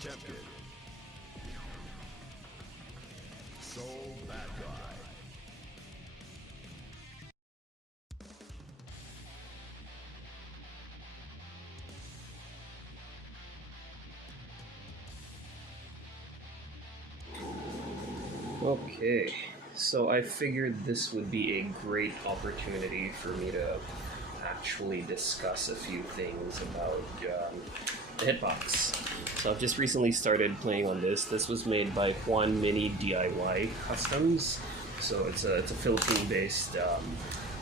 Potemkin. Soul Bad Guy. Okay, so I figured this would be a great opportunity for me to actually discuss a few things about the Hitbox. So I've just recently started playing on this. This was made by JuanminiDIY Customs. So it's a Philippine-based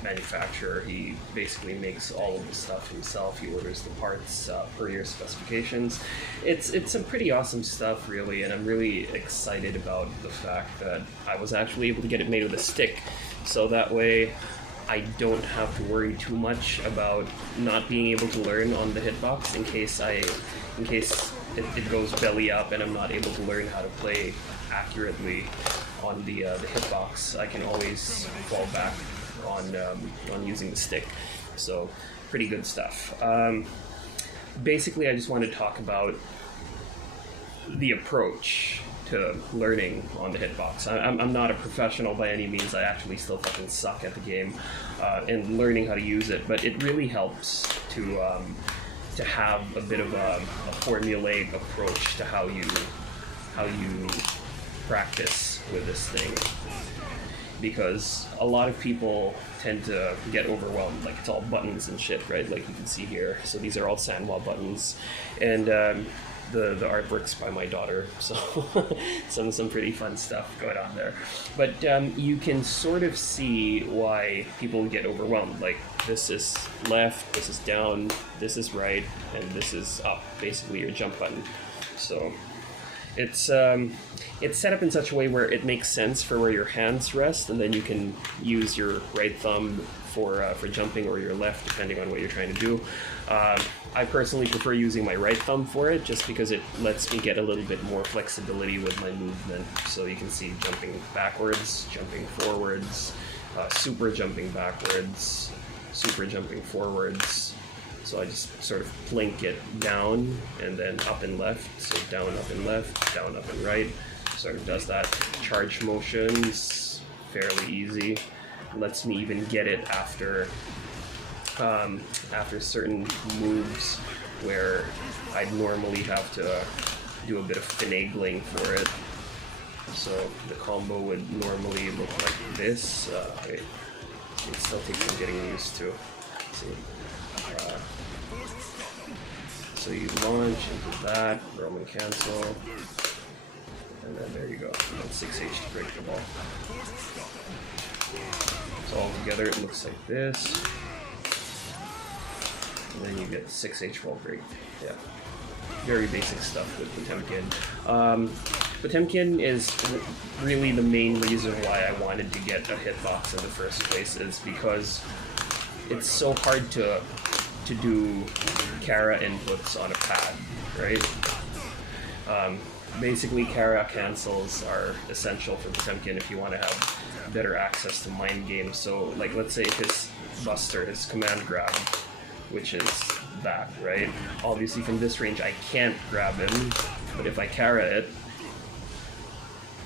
manufacturer. He basically makes all of the stuff himself. He orders the parts per your specifications. It's some pretty awesome stuff, really, and I'm really excited about the fact that I was actually able to get it made with a stick. So that way I don't have to worry too much about not being able to learn on the Hitbox in case it goes belly up and I'm not able to learn how to play accurately on the Hitbox. I can always fall back on using the stick. So pretty good stuff. Basically, I just want to talk about the approach to learning on the Hitbox. I'm not a professional by any means. I actually still fucking suck at the game and learning how to use it, but it really helps to have a bit of a formulaic approach to how you practice with this thing, because a lot of people tend to get overwhelmed. Like, it's all buttons and shit, right? Like you can see here. So these are all Sanwa buttons, and the artwork's by my daughter, so some pretty fun stuff going on there. But you can sort of see why people get overwhelmed. Like, this is left, this is down, this is right, and this is up, basically your jump button. So it's set up in such a way where it makes sense for where your hands rest, and then you can use your right thumb for jumping, or your left, depending on what you're trying to do. I personally prefer using my right thumb for it, just because it lets me get a little bit more flexibility with my movement. So you can see jumping backwards, jumping forwards, super jumping backwards, super jumping forwards. So I just sort of plink it down and then up and left. So down, up and left, down, up and right. Sort of does that. Charge motions, fairly easy. Lets me even get it after certain moves where I'd normally have to do a bit of finagling for it. So the combo would normally look like this. It still takes some getting used to. Let's see. So you launch into that, Roman cancel, and then there you go. And 6H to break the ball. So all together it looks like this. And then you get 6H wall break. Yeah. Very basic stuff with Potemkin. Potemkin is really the main reason why I wanted to get a Hitbox in the first place, is because it's so hard to do Kara inputs on a pad, right? Basically, Kara cancels are essential for Potemkin if you want to have better access to mind games. So, like, let's say his Buster, his command grab, which is that, right? Obviously, from this range, I can't grab him, but if I Kara it,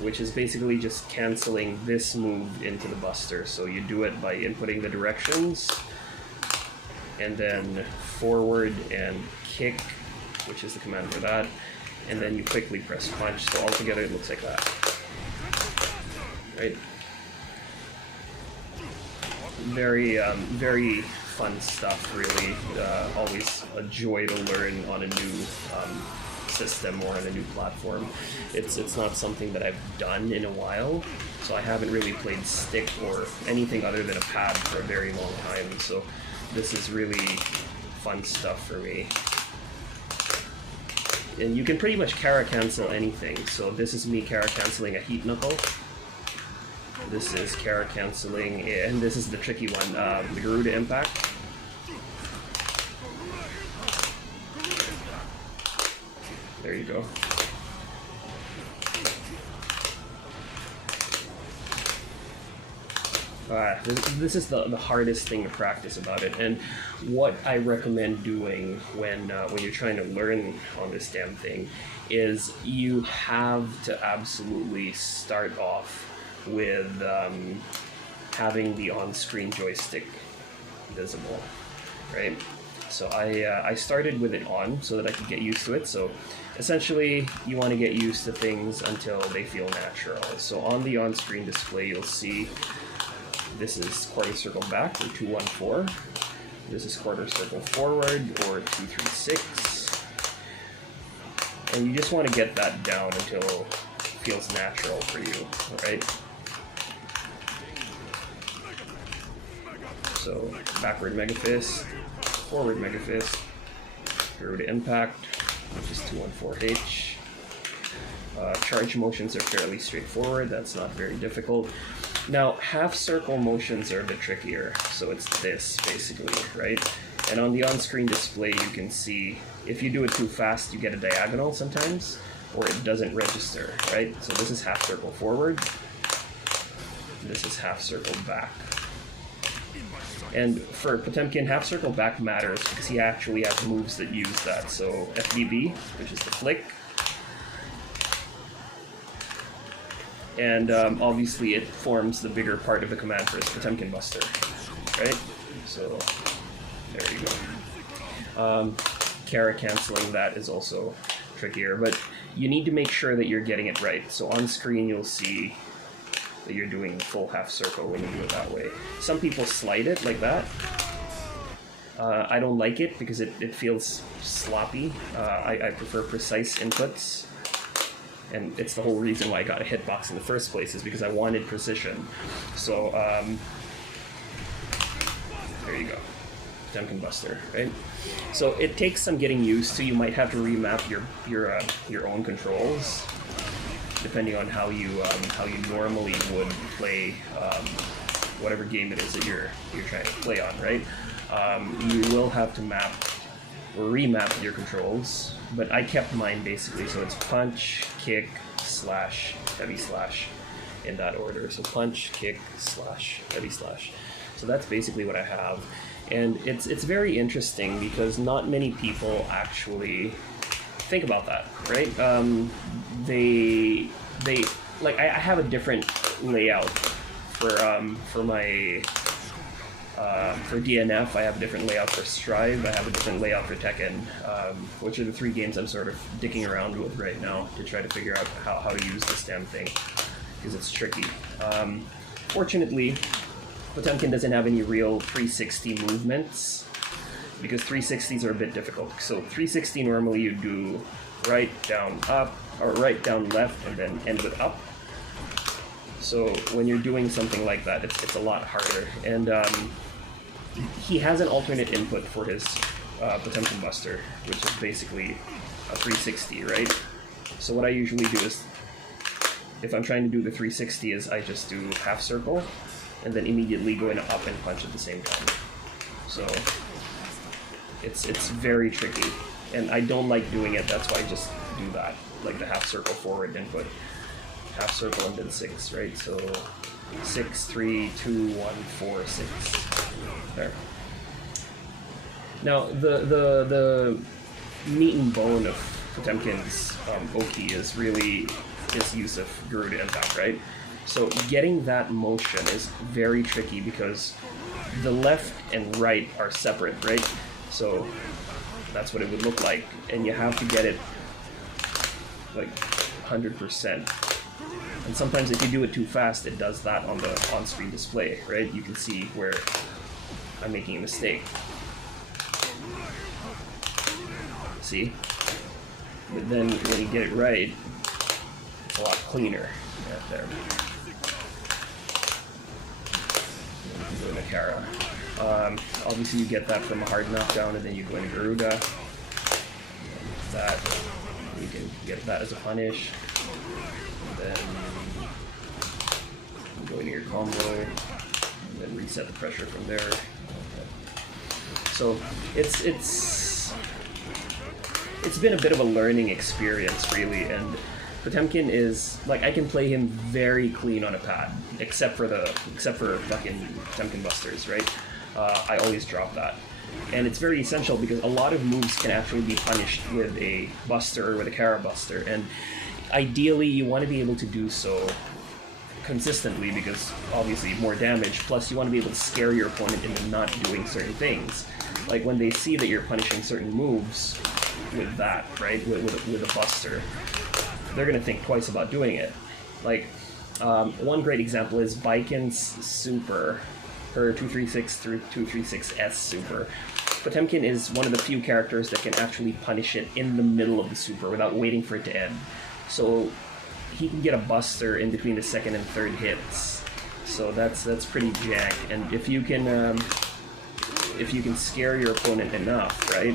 which is basically just canceling this move into the Buster. So you do it by inputting the directions, and then forward and kick, which is the command for that, and then you quickly press punch. So altogether it looks like that, right? Very fun stuff, really. Always a joy to learn on a new system or on a new platform. It's not something that I've done in a while, so I haven't really played stick or anything other than a pad for a very long time. So this is really fun stuff for me. And you can pretty much Kara cancel anything. So this is me Kara canceling a heat knuckle. This is Kara canceling, and this is the tricky one, the Garuda impact. There you go. This is the hardest thing to practice about it, and what I recommend doing when you're trying to learn on this damn thing is you have to absolutely start off with having the on-screen joystick visible, right? So I started with it on so that I could get used to it. So essentially, you want to get used to things until they feel natural. So on the on-screen display, you'll see this is quarter circle back, or 214. This is quarter circle forward, or 236. And you just want to get that down until it feels natural for you, right? So backward mega fist, forward mega fist, through to impact, which is 214H. Charge motions are fairly straightforward, that's not very difficult. Now, half circle motions are a bit trickier, so it's this basically, right? And on the on-screen display, you can see if you do it too fast, you get a diagonal sometimes, or it doesn't register, right? So this is half circle forward, this is half circle back. And for Potemkin, half circle back matters because he actually has moves that use that. So FBB, which is the flick. And obviously it forms the bigger part of the command for his Potemkin Buster, right? So there you go. Kara canceling that is also trickier, but you need to make sure that you're getting it right. So on screen you'll see that you're doing the full half circle when you do it that way. Some people slide it like that. I don't like it because it feels sloppy. I prefer precise inputs. And it's the whole reason why I got a hitbox in the first place, is because I wanted precision. So, there you go. Potemkin Buster, right? So it takes some getting used to. You might have to remap your own controls, depending on how you normally would play whatever game it is that you're trying to play on, right? You will have to map or remap your controls, but I kept mine basically, so it's punch, kick, slash, heavy slash, in that order. So punch, kick, slash, heavy slash. So that's basically what I have, and it's very interesting because not many people actually think about that, right? They like I have a different layout for my for DNF. I have a different layout for Strive. I have a different layout for Tekken, which are the three games I'm sort of dicking around with right now to try to figure out how to use this damn thing, because it's tricky. Fortunately, Potemkin doesn't have any real 360 movements, because 360s are a bit difficult. So 360 normally you do right, down, up, or right, down, left, and then end with up. So when you're doing something like that, it's a lot harder. And he has an alternate input for his Potemkin Buster, which is basically a 360, right? So what I usually do is, if I'm trying to do the 360, is I just do half circle, and then immediately go into up and punch at the same time. So it's very tricky, and I don't like doing it. That's why I just do that, like the half circle forward input, half circle and then 6, right? So 6, 3, 2, 1, 4, 6. There. Now the meat and bone of Potemkin's Oki is really his use of Garuda Impact, right? So getting that motion is very tricky because the left and right are separate, right? So that's what it would look like, and you have to get it like 100%. And sometimes if you do it too fast, it does that on the on-screen display, right? You can see where I'm making a mistake. See? But then when you get it right, it's a lot cleaner. Right there. Doing a Kara. Obviously you get that from a hard knockdown, and then you go into Garuda. That you can get that as a punish. And then go into your combo, and then reset the pressure from there. So it's been a bit of a learning experience, really, and Potemkin is like, I can play him very clean on a pad, except for fucking Potemkin busters, right? I always drop that. And it's very essential because a lot of moves can actually be punished with a buster or with a Cara buster, and ideally you want to be able to do so consistently because obviously more damage, plus you want to be able to scare your opponent into not doing certain things. Like when they see that you're punishing certain moves with that, right, with a buster, they're going to think twice about doing it. Like, one great example is Baiken's super, her 236 through 236S super. Potemkin is one of the few characters that can actually punish it in the middle of the super without waiting for it to end. So he can get a buster in between the second and third hits. So that's pretty jank. And if you can scare your opponent enough, right,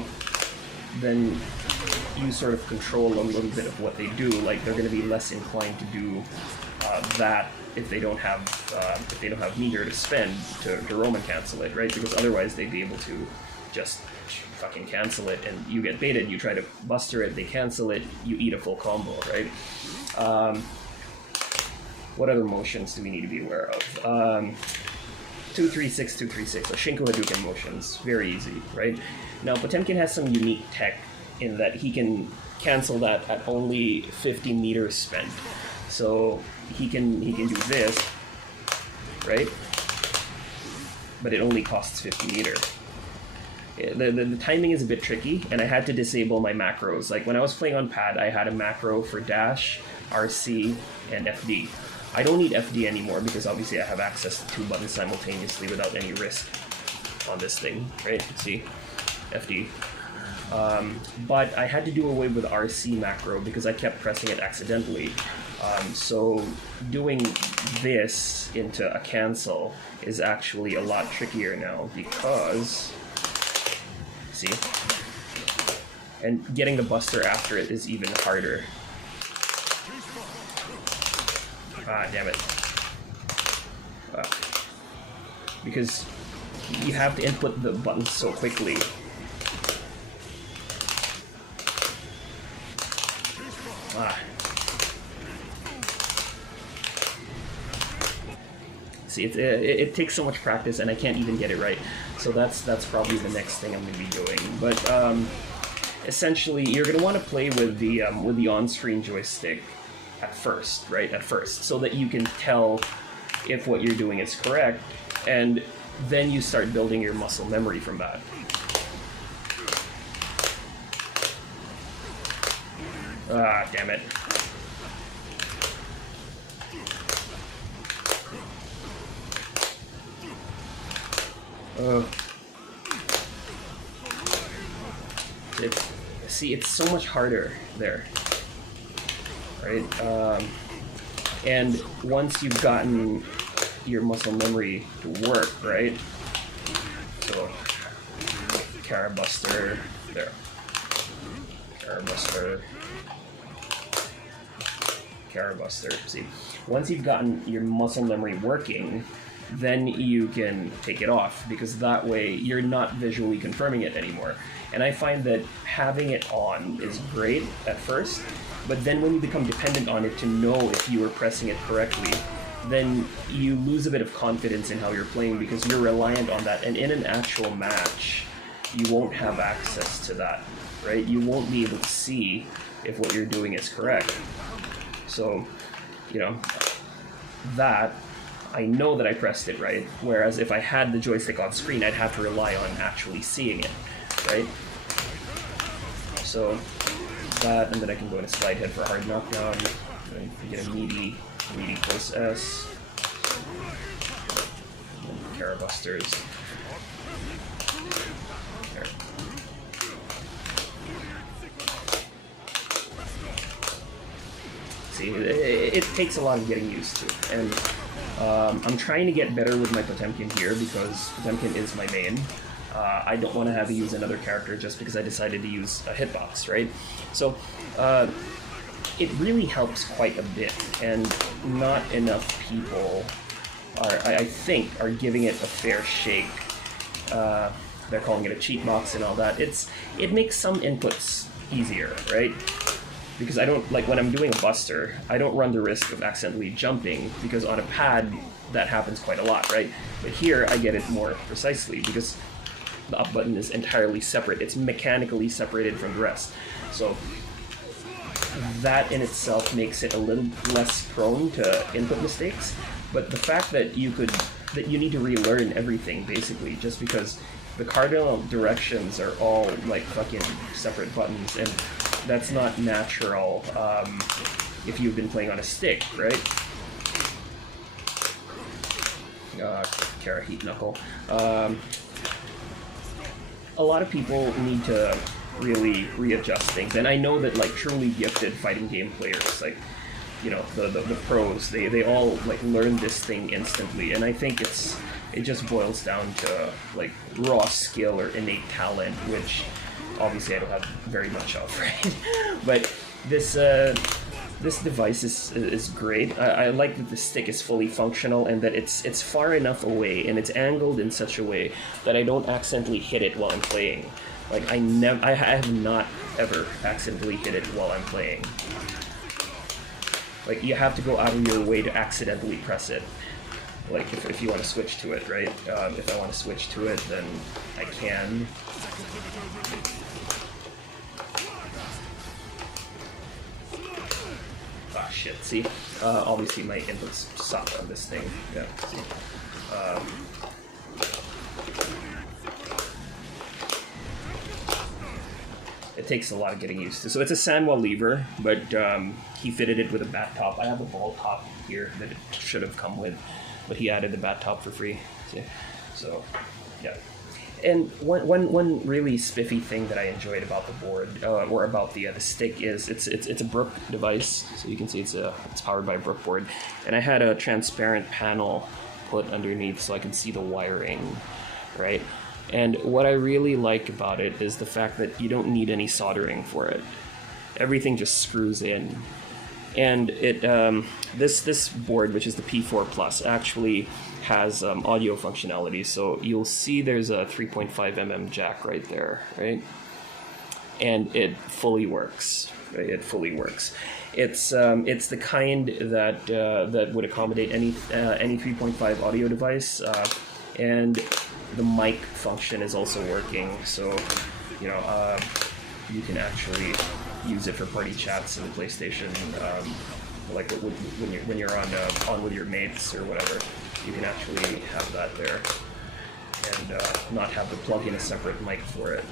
then you sort of control a little bit of what they do. Like, they're going to be less inclined to do that if they don't have meter to spend to Roman cancel it, right? Because otherwise they'd be able to just fucking cancel it, and you get baited. You try to buster it, they cancel it, you eat a full combo, right? What other motions do we need to be aware of? 236, 236, so Shinko Hadouken motions, very easy, right? Now Potemkin has some unique tech in that he can cancel that at only 50 meters spent. So he can do this, right? But it only costs 50 meter. The timing is a bit tricky, and I had to disable my macros. Like when I was playing on pad, I had a macro for dash, RC, and FD. I don't need FD anymore because obviously I have access to 2 buttons simultaneously without any risk on this thing, right? See, FD. But I had to do away with RC macro because I kept pressing it accidentally. So doing this into a cancel is actually a lot trickier now because, see, and getting the buster after it is even harder. Ah, damn it. Because you have to input the buttons so quickly. See, it takes so much practice, and I can't even get it right. So that's probably the next thing I'm going to be doing. But essentially, you're going to want to play with the on-screen joystick at first, right? At first, so that you can tell if what you're doing is correct, and then you start building your muscle memory from that. Ah, damn it. See, it's so much harder there, right? And once you've gotten your muscle memory to work, right? So, Cara buster, there. Cara buster. Cara buster. See, once you've gotten your muscle memory working, then you can take it off, because that way you're not visually confirming it anymore. And I find that having it on is great at first, but then when you become dependent on it to know if you are pressing it correctly, then you lose a bit of confidence in how you're playing because you're reliant on that. And in an actual match, you won't have access to that, right? You won't be able to see if what you're doing is correct. So, you know, that, I know that I pressed it right, whereas if I had the joystick on screen, I'd have to rely on actually seeing it, right? So, that, and then I can go into slide head for a hard knockdown, and get a meaty close S, Cara busters. There. See, it takes a lot of getting used to, and I'm trying to get better with my Potemkin here because Potemkin is my main. I don't want to have to use another character just because I decided to use a hitbox, right? So it really helps quite a bit, and not enough people are, I think, are giving it a fair shake. They're calling it a cheat box and all that. It makes some inputs easier, right? because I don't, like when I'm doing a buster, I don't run the risk of accidentally jumping, because on a pad that happens quite a lot, right? But here I get it more precisely because the up button is entirely separate. It's mechanically separated from the rest. So that in itself makes it a little less prone to input mistakes. But the fact that you need to relearn everything basically, just because the cardinal directions are all like fucking separate buttons, and that's not natural if you've been playing on a stick, right? Kara Heat Knuckle. A lot of people need to really readjust things, and I know that like truly gifted fighting game players, like, you know, the pros, they all like learn this thing instantly, and I think it just boils down to like raw skill or innate talent, which obviously I don't have very much of, right? But this device is great. I like that the stick is fully functional and that it's far enough away and it's angled in such a way that I don't accidentally hit it while I'm playing. Like I have not ever accidentally hit it while I'm playing. Like you have to go out of your way to accidentally press it. Like if you want to switch to it, right? If I want to switch to it, then I can. Ah, shit, see? Obviously my inputs suck on this thing. Yeah, see? It takes a lot of getting used to. So it's a Sanwa lever, but he fitted it with a bat top. I have a ball top here that it should have come with, but he added the bat top for free. See? So, yeah. And one really spiffy thing that I enjoyed about the board, or about the stick, is it's a Brook device. So you can see it's powered by a Brook board, and I had a transparent panel put underneath so I can see the wiring, right? And what I really like about it is the fact that you don't need any soldering for it. Everything just screws in. And it this board, which is the P4 Plus, actually has audio functionality. So you'll see there's a 3.5mm jack right there, right? And it fully works. Right? It fully works. It's the kind that would accommodate any 3.5 audio device, and the mic function is also working. So, you know, you can actually use it for party chats in the PlayStation, like when you're on with your mates or whatever. You can actually have that there, and not have to plug in a separate mic for it.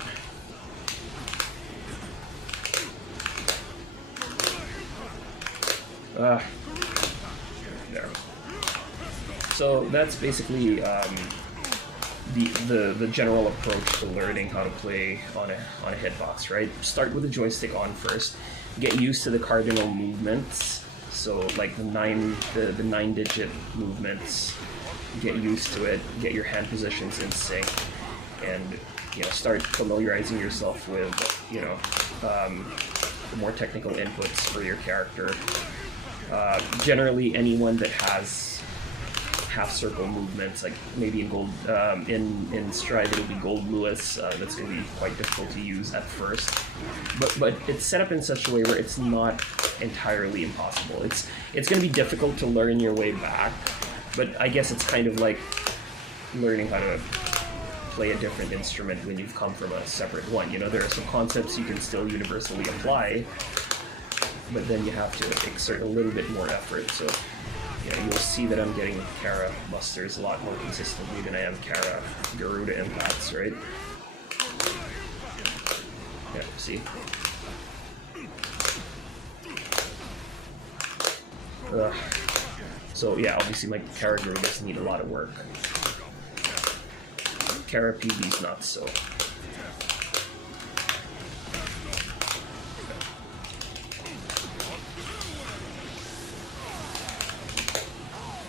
There. So that's basically the general approach to learning how to play on a hitbox, right? Start with the joystick on first. Get used to the cardinal movements. So like the 9-digit movements. Get used to it. Get your hand positions in sync, and you know, start familiarizing yourself with, you know, the more technical inputs for your character. Generally, anyone that has half circle movements, like maybe in gold, in Stride it'll be Gold Lewis. That's going to be quite difficult to use at first, but it's set up in such a way where it's not entirely impossible. It's going to be difficult to learn your way back, but I guess it's kind of like learning how to play a different instrument when you've come from a separate one. You know, there are some concepts you can still universally apply, but then you have to exert a little bit more effort. So, you know, you'll see that I'm getting Kara busters a lot more consistently than I am Kara Garuda impacts, right? Yeah, see? So yeah, obviously my Kara Garudas need a lot of work. Kara PB's not so.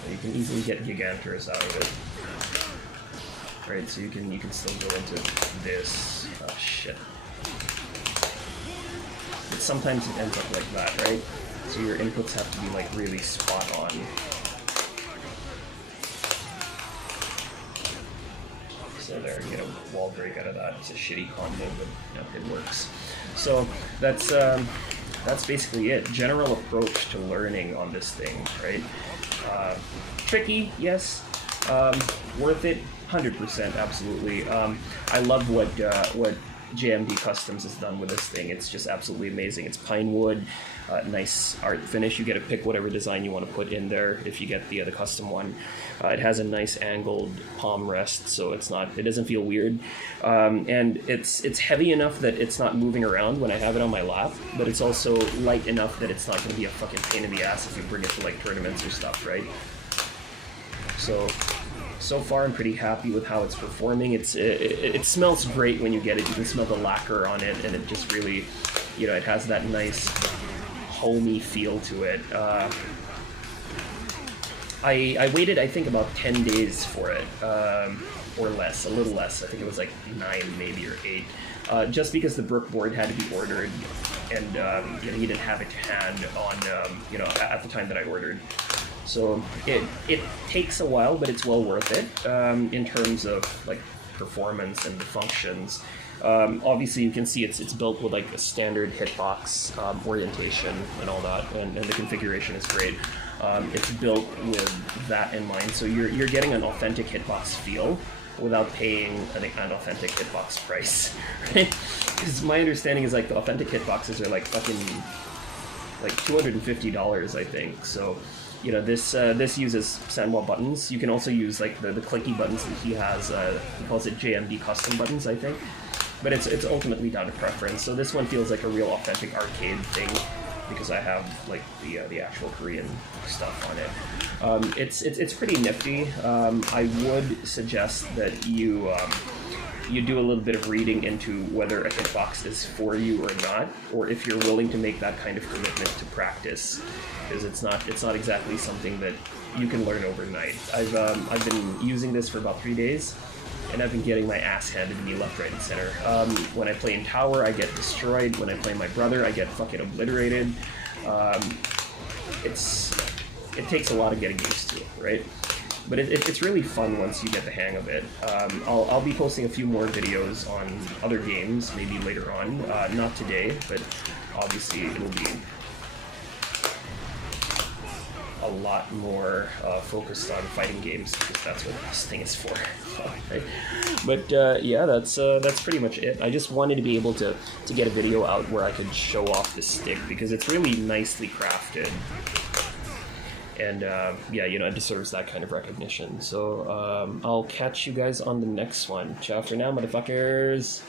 You can easily get Giganters out of it. Right, so you can still go into this. Oh shit. But sometimes it ends up like that, right? So your inputs have to be like really spot on. So there, you get a wall break out of that. It's a shitty combo, but you know, it works. So that's that's basically it. General approach to learning on this thing, right? Tricky, yes. Worth it, 100%, absolutely. I love what JMD Customs has done with this thing. It's just absolutely amazing. It's pine wood, nice art finish. You get to pick whatever design you want to put in there if you get the custom one. It has a nice angled palm rest, so it doesn't feel weird. And it's heavy enough that it's not moving around when I have it on my lap, but it's also light enough that it's not going to be a fucking pain in the ass if you bring it to like tournaments or stuff, right? So far I'm pretty happy with how it's performing. It smells great when you get it. You can smell the lacquer on it, and it just really, it has that nice homey feel to it. I waited, I think, about 10 days for it, or less, a little less. I think it was like 9 maybe, or 8, just because the Brook board had to be ordered, and he didn't have it to hand on, at the time that I ordered. So it takes a while, but it's well worth it in terms of like performance and the functions. Obviously, you can see it's built with like a standard hitbox orientation and all that, and the configuration is great. It's built with that in mind, so you're getting an authentic hitbox feel without paying an authentic hitbox price, right? Because my understanding is like the authentic hitboxes are like fucking like $250, I think. So. This uses sandwall buttons. You can also use like the clicky buttons that he has. He calls it JMD custom buttons, I think. But it's ultimately down to preference. So this one feels like a real authentic arcade thing because I have like the actual Korean stuff on it. It's pretty nifty. I would suggest that you do a little bit of reading into whether a hitbox is for you or not, or if you're willing to make that kind of commitment to practice, because it's not exactly something that you can learn overnight. I've been using this for about 3 days, and I've been getting my ass handed to me left, right, and center. When I play in tower, I get destroyed. When I play my brother, I get fucking obliterated. It takes a lot of getting used to, right? But it's really fun once you get the hang of it. I'll be posting a few more videos on other games, maybe later on. Not today, but obviously it'll be a lot more focused on fighting games, because that's what this thing is for. Right? But yeah, that's pretty much it. I just wanted to be able to get a video out where I could show off the stick, because it's really nicely crafted. And yeah, it deserves that kind of recognition. So I'll catch you guys on the next one. Ciao for now, motherfuckers.